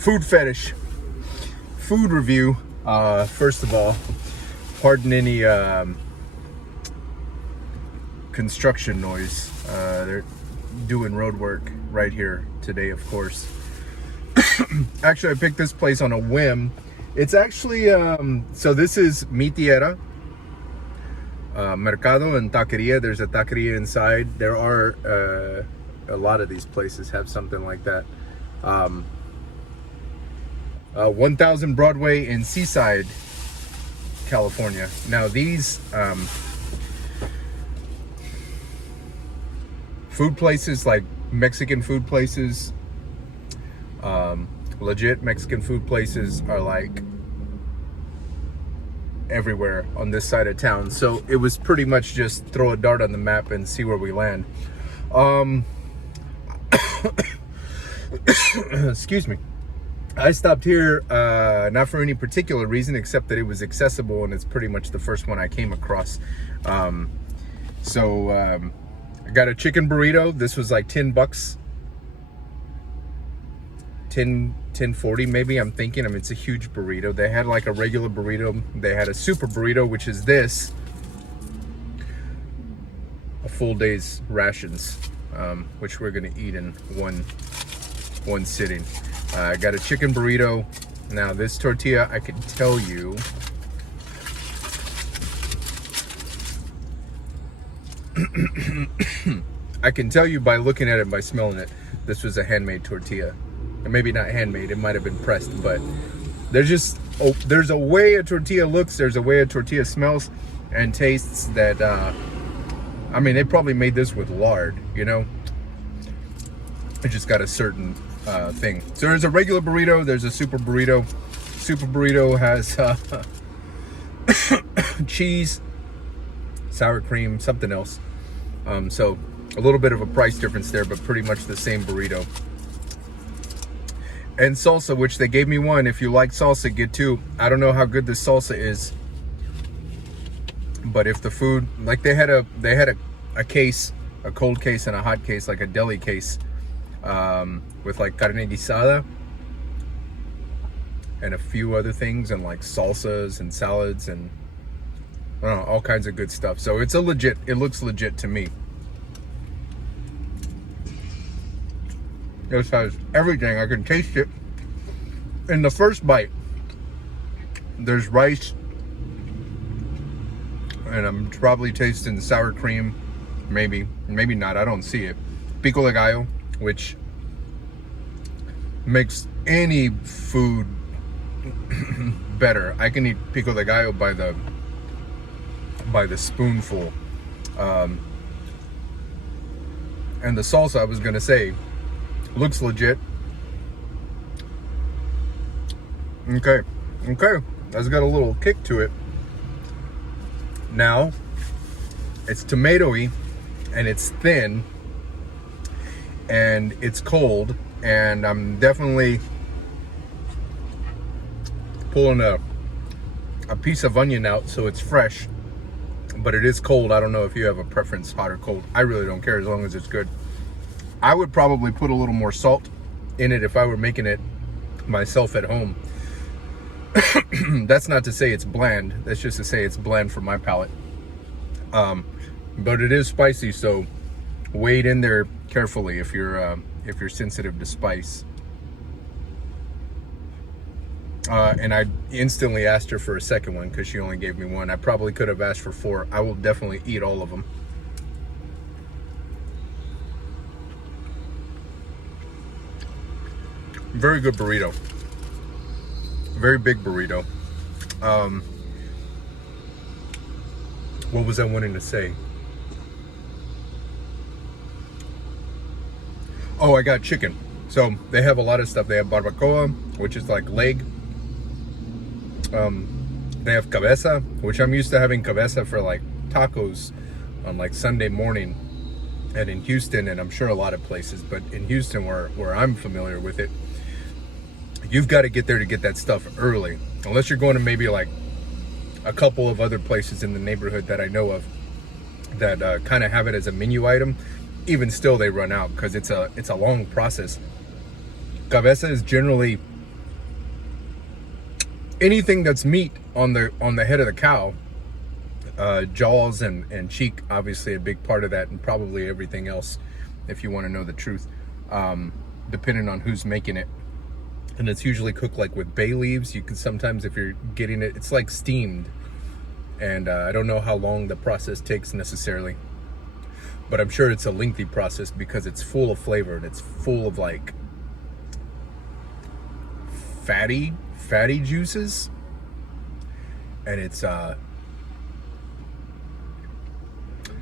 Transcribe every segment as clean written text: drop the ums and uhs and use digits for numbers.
Food fetish. Food review. First of all, pardon any construction noise. They're doing road work right here today, of course. Actually, I picked this place on a whim. It's actually, so this is Mi Tierra, Mercado and Taqueria. There's a taqueria inside. There are, a lot of these places have something like that. 1000 Broadway in Seaside, California. Now these food places, like Mexican food places, legit Mexican food places, are like everywhere on this side of town. So it was pretty much just throw a dart on the map and see where we land. Excuse me. I stopped here not for any particular reason, except that it was accessible and it's pretty much the first one I came across. I got a chicken burrito. This was like $10, $10.40 maybe, I'm thinking. I mean, it's a huge burrito. They had like a regular burrito. They had a super burrito, which is this, a full day's rations, which we're gonna eat in one sitting. I got a chicken burrito. Now this tortilla, I can tell you, I can tell you by looking at it, by smelling it, this was a handmade tortilla. And maybe not handmade, it might have been pressed, but there's a way a tortilla looks, there's a way a tortilla smells and tastes that, I mean, they probably made this with lard, you know? It just got a certain thing. So there's a regular burrito, there's a super burrito. Super burrito has cheese, sour cream, something else. So a little bit of a price difference there, but pretty much the same burrito. And salsa, which they gave me one. If you like salsa, get two. I don't know how good this salsa is, but if the food, like they had a case, a cold case and a hot case, like a deli case, with like carne guisada and a few other things, and like salsas and salads and I don't know, all kinds of good stuff. So it's it looks legit to me. This has everything. I can taste it in the first bite. There's rice, and I'm probably tasting the sour cream. Maybe not. I don't see it. Pico de gallo, which makes any food better. I can eat pico de gallo by the spoonful. And the salsa, I was gonna say, looks legit. Okay, that's got a little kick to it. Now, it's tomatoey, and it's thin, and it's cold, and I'm definitely pulling a piece of onion out so it's fresh, but it is cold. I don't know if you have a preference, hot or cold. I really don't care as long as it's good. I would probably put a little more salt in it if I were making it myself at home. That's not to say it's bland. That's just to say it's bland for my palate. But it is spicy, so weigh it in there carefully if you're sensitive to spice. And I instantly asked her for a second one because she only gave me one. I probably could have asked for 4. I will definitely eat all of them. Very good burrito. Very big burrito. What was I wanting to say? Oh, I got chicken. So they have a lot of stuff. They have barbacoa, which is like leg. They have cabeza, which I'm used to having cabeza for like tacos on like Sunday morning. And in Houston, and I'm sure a lot of places, but in Houston where I'm familiar with it, you've got to get there to get that stuff early. Unless you're going to maybe like a couple of other places in the neighborhood that I know of that kind of have it as a menu item. Even still, they run out because it's a long process. Cabeza is generally anything that's meat on the head of the cow, jaws and cheek, obviously a big part of that, and probably everything else, if you want to know the truth, depending on who's making it. And it's usually cooked like with bay leaves. You can sometimes, if you're getting it, it's like steamed. And I don't know how long the process takes necessarily, but I'm sure it's a lengthy process because it's full of flavor and it's full of like fatty juices. And it's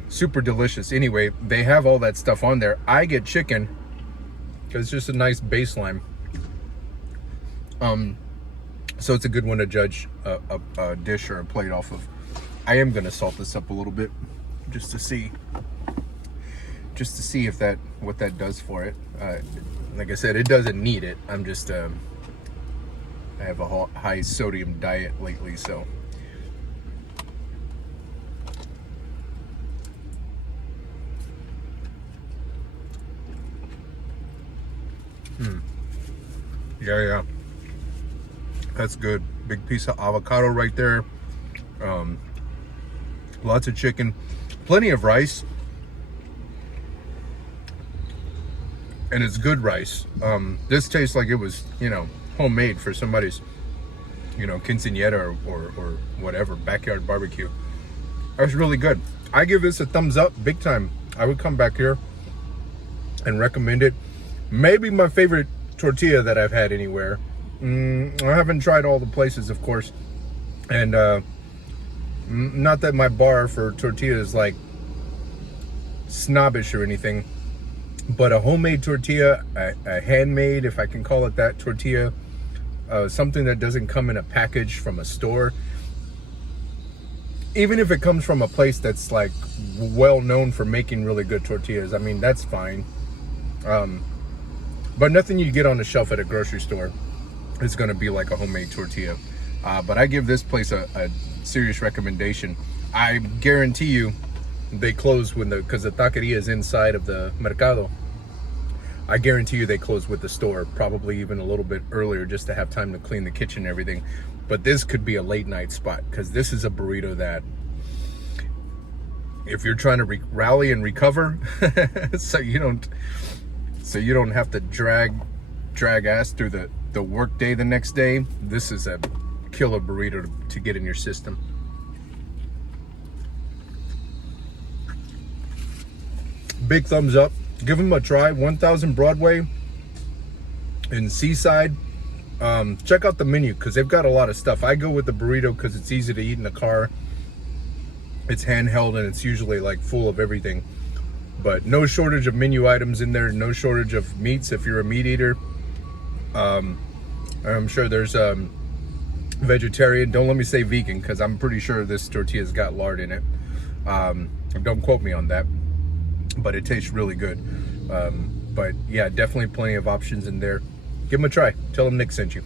super delicious. Anyway, they have all that stuff on there. I get chicken because it's just a nice baseline. So it's a good one to judge a dish or a plate off of. I am gonna salt this up a little bit just to see if what that does for it. Like I said, it doesn't need it. I'm just I have a high sodium diet lately, so. Yeah. That's good. Big piece of avocado right there. Lots of chicken. Plenty of rice. And it's good rice. This tastes like it was, homemade for somebody's, quinceañera or whatever, backyard barbecue. That's really good. I give this a thumbs up, big time. I would come back here and recommend it. Maybe my favorite tortilla that I've had anywhere. I haven't tried all the places, of course, and not that my bar for tortilla is like snobbish or anything, but a homemade tortilla, a handmade, if I can call it that, tortilla, something that doesn't come in a package from a store, even if it comes from a place that's like well known for making really good tortillas, I mean, that's fine. But nothing you get on the shelf at a grocery store is going to be like a homemade tortilla. But I give this place a serious recommendation. I guarantee you they close because the taqueria is inside of the Mercado. I guarantee you they close with the store, probably even a little bit earlier, just to have time to clean the kitchen and everything. But this could be a late night spot, because this is a burrito that, if you're trying to rally and recover, so you don't have to drag ass through the work day the next day, this is a killer burrito to get in your system. Big thumbs up. Give them a try. 1000 Broadway in Seaside. Check out the menu because they've got a lot of stuff. I go with the burrito because it's easy to eat in the car. It's handheld and it's usually like full of everything. But no shortage of menu items in there. No shortage of meats if you're a meat eater. I'm sure there's vegetarian. Don't let me say vegan because I'm pretty sure this tortilla's got lard in it. Don't quote me on that. But it tastes really good. But yeah, definitely plenty of options in there. Give them a try. Tell them Nick sent you.